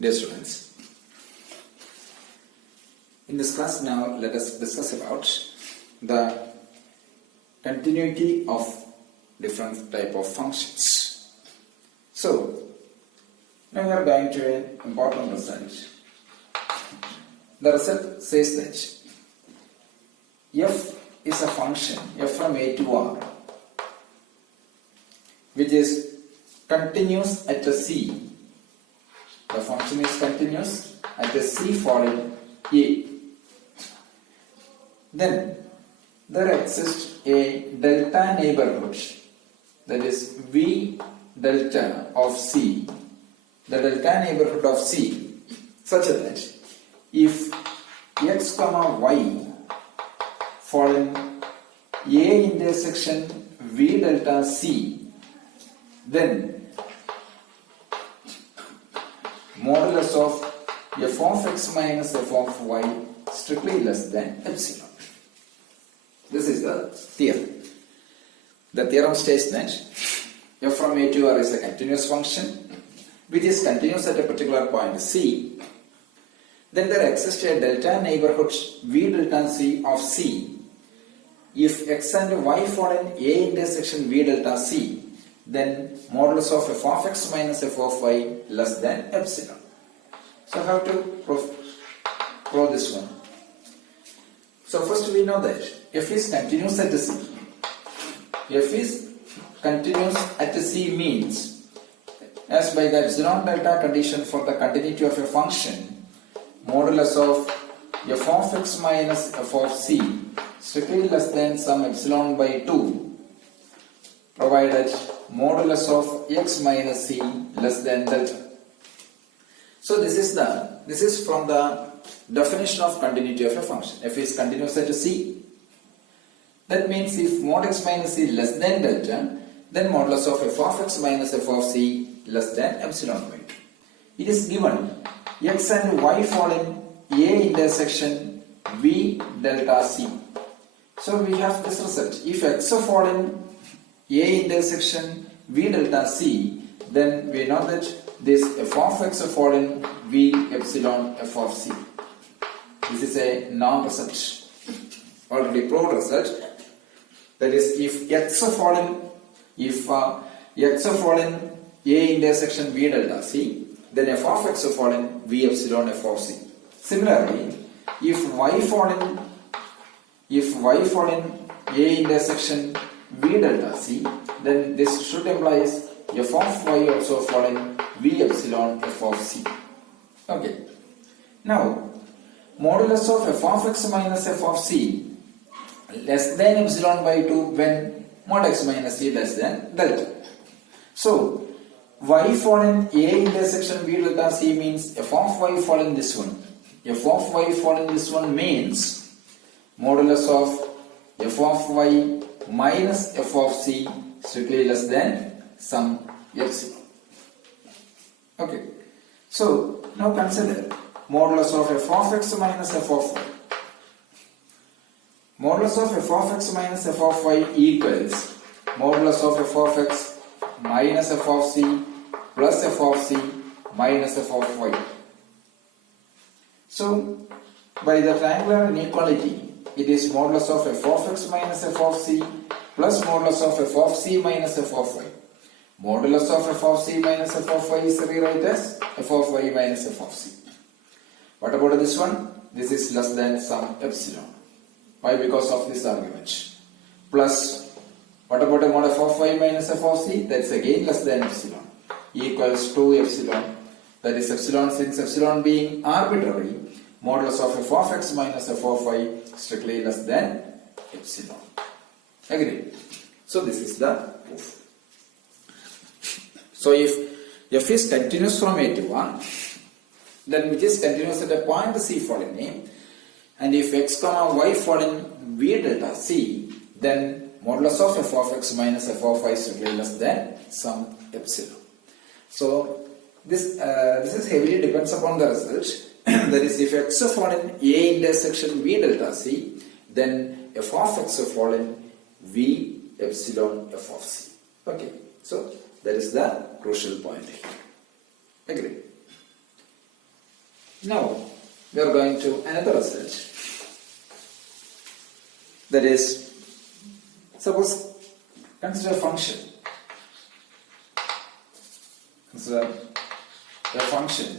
Dear students, in this class now let us discuss about the continuity of different type of functions. So, now we are going to an important result. The result says that f is a function, f from a to r, which is continuous at a c. The function is continuous at a c following a. Then there exists a delta neighborhood, that is v delta of c, the delta neighborhood of c, such that if x comma y fall in a intersection v delta c, then modulus of f of x minus f of y strictly less than epsilon. This is the theorem. The theorem states that f from a to r is a continuous function which is continuous at a particular point c. Then there exists a delta neighborhood v delta c of c. If x and y fall in a intersection v delta c, then modulus of f of x minus f of y less than epsilon. So how to prove this one? So first we know that f is continuous at c. F is continuous at c means, as by the epsilon delta condition for the continuity of a function, modulus of f of x minus f of c strictly less than some epsilon by 2, provided modulus of x minus c less than delta. So this is from the definition of continuity of a function. F is continuous at c. That means if mod x minus c less than delta, then modulus of f of x minus f of c less than epsilon by 2. It is given x and y fall in a intersection v delta c. So we have this result. If x fall in a intersection v delta c, then we know that this f of x fall in v epsilon f of c. This is a non-result, already proved result. That is, if x fall in a intersection v delta c, then f of x fall in v epsilon f of c. Similarly, if y fall in a intersection v delta c, then this should imply f of y also fall in v epsilon f of c. Okay. Now, modulus of f of x minus f of c less than epsilon by 2 when mod x minus c less than delta. So, y fall in a intersection v delta c means f of y fall in this one. F of y fall in this one means modulus of f of y minus f of c strictly less than some epsilon. Okay. So, now consider modulus of f of x minus f of y. Modulus of f of x minus f of y equals modulus of f of x minus f of c plus f of c minus f of y. So, by the triangular inequality, it is modulus of f of x minus f of c plus modulus of f of c minus f of y. Modulus of f of c minus f of y is rewrite as f of y minus f of c. What about this one? This is less than some epsilon. Why? Because of this argument. Plus, what about a mod f of y minus f of c? That's again less than epsilon. Equals 2 epsilon. That is epsilon, since epsilon being arbitrary, modulus of f of x minus f of y strictly less than epsilon. Agree? So this is the proof. So if f is continuous from a to 1, then which is continuous at a point c fall in a, and if x comma y fall in v delta c, then modulus of f of x minus f of y is strictly less than some epsilon. So this is heavily depends upon the result. That is, if x fall in a intersection v delta c, then f of x fall in v epsilon f of c. Okay, so that is the crucial point here. Agree? Now we are going to another result. That is, suppose consider a function. Consider a function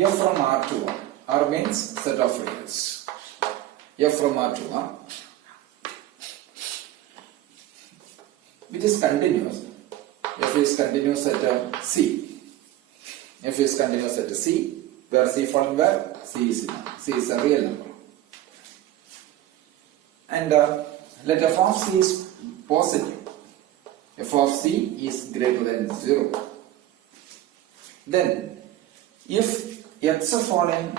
f from R to 1. R means set of reals. F from R to 1, which is continuous. F is continuous at C. F is continuous at C, where C fallen where? C is a real number. And let f of C is positive. F of C is greater than 0. Then, if x fall in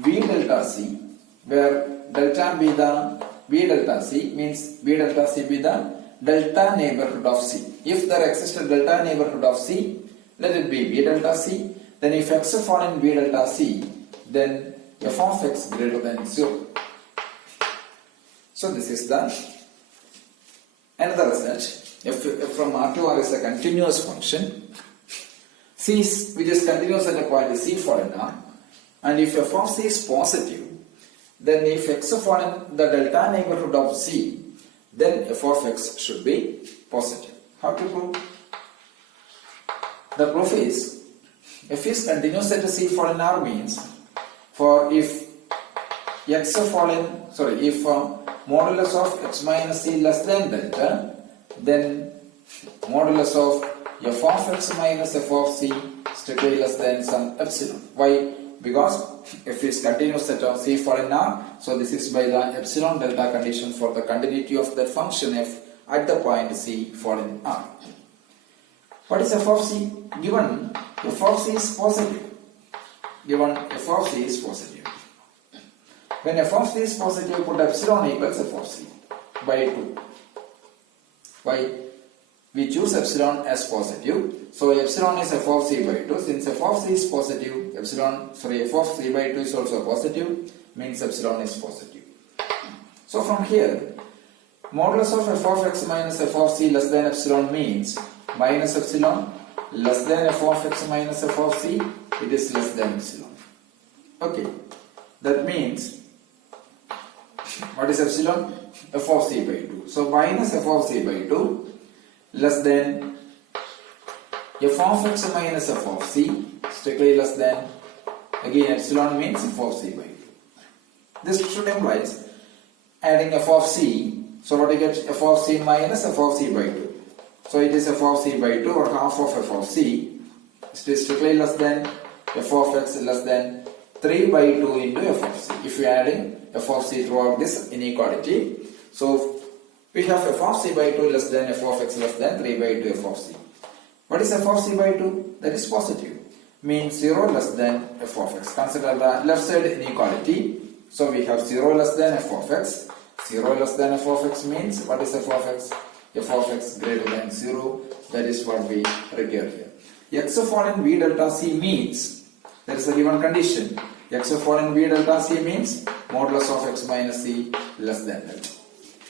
V delta C, where delta be the V delta C means V delta C be the delta neighborhood of C. If there exists a delta neighborhood of C, let it be V delta C. Then if x fall in V delta C, then f of x greater than 0. So this is the another result. F from R to R is a continuous function. C is, which is continuous at a point C fall in R. And if f of C is positive, then if x fall in the delta neighborhood of C, then f of x should be positive. How to prove? The proof is, f is continuous at C fall in R means, for if x fall in, if modulus of x minus C less than delta, then modulus of f of x minus f of C strictly less than some epsilon. Why? Because f is continuous at C fall in R, so this is by the epsilon delta condition for the continuity of that function f at the point C fall in R. What is f of C? Given f of C is positive. Given f of C is positive. When f of C is positive, put epsilon equals f of C by 2. Why? We choose epsilon as positive. So epsilon is f of C by 2. Since f of C is positive, f of C by 2 is also positive, means epsilon is positive. So from here, modulus of f of x minus f of C less than epsilon means minus epsilon less than f of x minus f of C, it is less than epsilon. Okay, that means what is epsilon? F of C by 2. So minus f of C by 2 less than f of x minus f of C, strictly less than, again epsilon means f of C by 2. This should imply adding f of C, so what you get? F of C minus f of C by 2. So it is f of C by 2 or half of f of C. It is strictly less than f of x less than 3 by 2 into f of C. If we are adding f of C throughout this inequality, so we have f of C by 2 less than f of x less than 3 by 2 f of C. What is f of C by 2? That is positive. Means 0 less than f of x. Consider the left side inequality. So we have 0 less than f of x. 0 less than f of x means what is f of x? F of x greater than 0. That is what we require here. X fall in V delta C means, there is a given condition. X fall in V delta C means modulus of x minus C less than delta.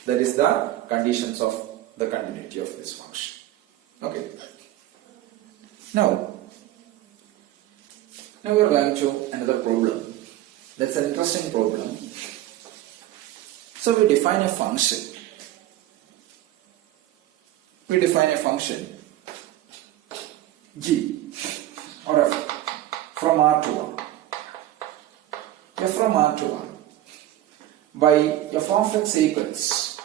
That is the conditions of the continuity of this function. Okay. Now we are going to another problem. That's an interesting problem. So we define a function. We define a function g or f from R to 1. F from R to 1 by f of x equals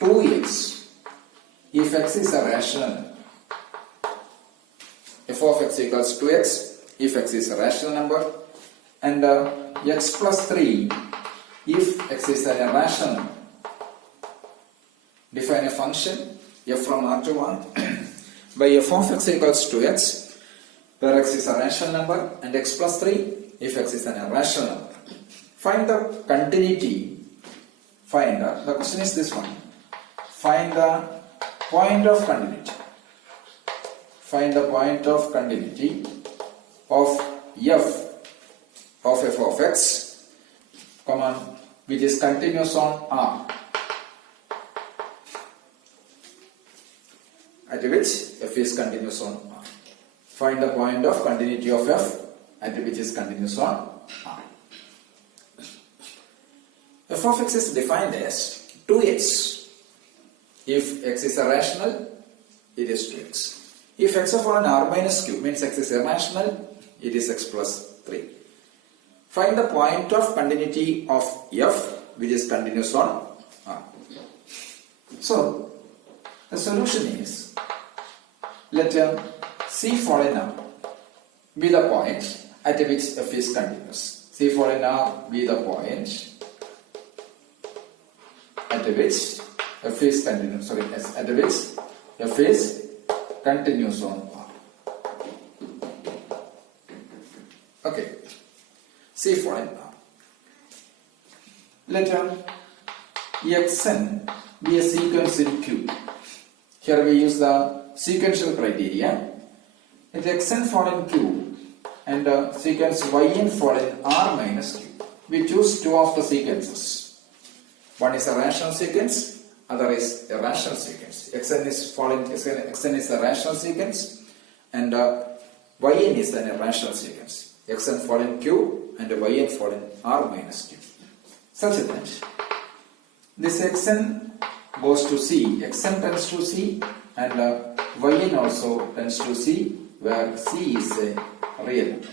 2x if x is a rational number. F of x equals 2x if x is a rational number, and x plus 3 if x is an irrational number. Define a function f from R to 1 by f of x equals 2x where x is a rational number and x plus 3 if x is an irrational number. Find the continuity. The question is this one. Find the point of continuity. Find the point of continuity of f of x, which is continuous on R, at which f is continuous on R. Find the point of continuity of f at which is continuous on R. F of x is defined as 2x. If x is a rational, it is 2x. If x of r minus q means x is irrational, it is x plus 3. Find the point of continuity of f which is continuous on R. So, the solution is, let C following R be the point at which f is continuous. C following R be the point at which f is continuous. At which f is continuous on R. Okay. C following R. Let xn be a sequence in Q. Here we use the sequential criteria. Let xn fall in Q and sequence yn fall in R minus Q. We choose two of the sequences. One is a rational sequence, other is a rational sequence. Xn is a rational sequence and yn is an irrational sequence. Xn fall in Q and yn fall in R minus Q. Such that this xn goes to C, xn tends to C and yn also tends to C, where C is a real number.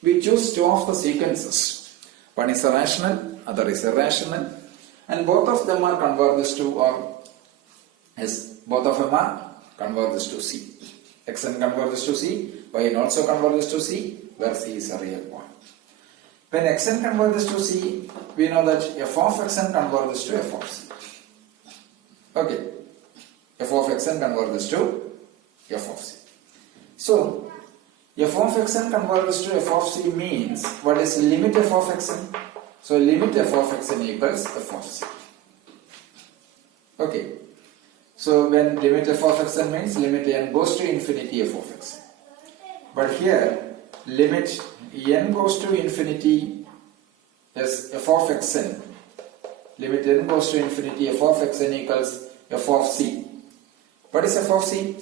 We choose two of the sequences. One is a rational, other is irrational, and both of them are converges to both of them are converges to C. Xn converges to C, yn also converges to C, where C is a real point. When xn converges to C, we know that f of xn converges to f of C. Okay, f of xn converges to f of C. So, f of xn converges to f of C means, what is limit f of xn? So, limit f of xn equals f of C. Okay, so when limit f of xn means limit n goes to infinity f of xn. But here, limit n goes to infinity is f of xn. Limit n goes to infinity f of xn equals f of C. What is f of C?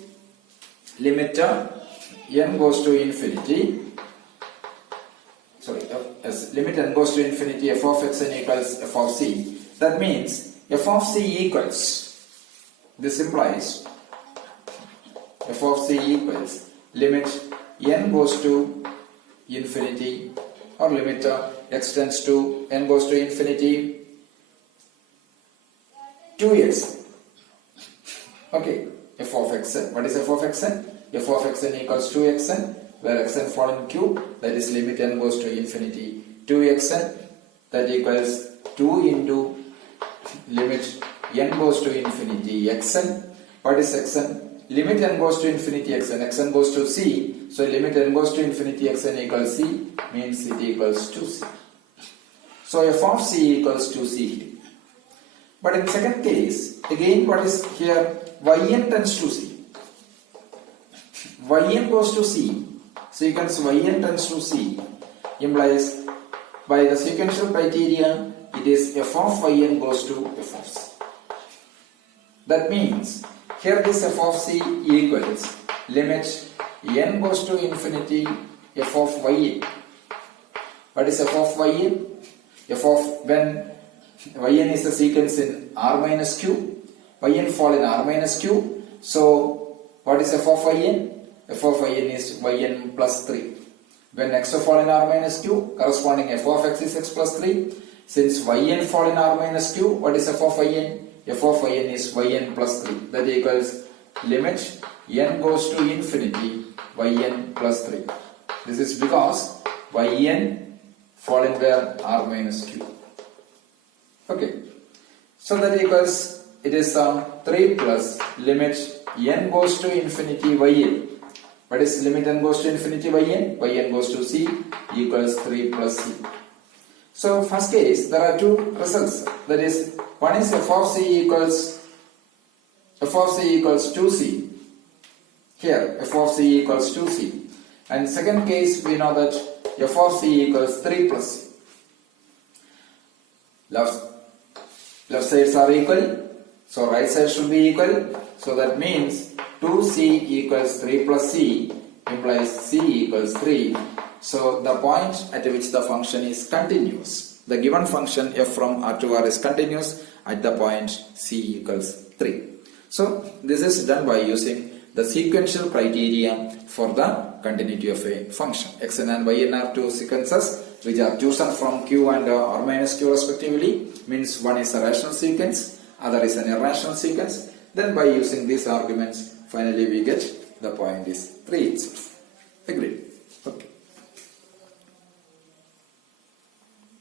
Limit n goes to infinity. Limit n goes to infinity f of xn equals f of C. That means f of C equals, this implies f of C equals limit n goes to infinity, or limit x tends to n goes to infinity 2x. Okay, f of xn. What is f of xn? F of xn equals 2xn, where xn fall in Q, that is limit n goes to infinity 2xn, that equals 2 into limit n goes to infinity xn. What is xn? Limit n goes to infinity xn goes to C, so limit n goes to infinity xn equals C, means it equals 2C. So f of C equals 2C here. But in second case, again what is here? Yn tends to C. Yn goes to C, sequence Yn tends to C, implies by the sequential criteria, it is f of Yn goes to f of C. That means, here this f of C equals limit n goes to infinity f of yn. What is f of yn? F of, when yn is a sequence in R minus Q, yn fall in R minus Q, so what is f of yn? F of yn is yn plus 3. When x fall in R minus Q, corresponding f of x is x plus 3. Since yn fall in R minus Q, what is f of yn? F of yn is yn plus 3. That equals limit n goes to infinity yn plus 3. This is because yn fall in where? R minus Q. Okay. So that equals, it is 3 plus limit n goes to infinity yn. What is limit n goes to infinity yn? Yn goes to C equals 3 plus C. So first case, there are two results. That is, one is f of C equals 2C. Here, f of C equals 2C. And second case, we know that f of C equals 3 plus C. Left sides are equal, so right side should be equal. So that means 2c equals 3 plus c implies c equals 3. So the point at which the function is continuous. The given function f from R to R is continuous at the point c equals 3. So this is done by using the sequential criteria for the continuity of a function. Xn and yn are two sequences which are chosen from q and r minus q respectively. Means one is a rational sequence, other is an irrational sequence. Then by using these arguments, finally we get the point is 3 itself. Agreed.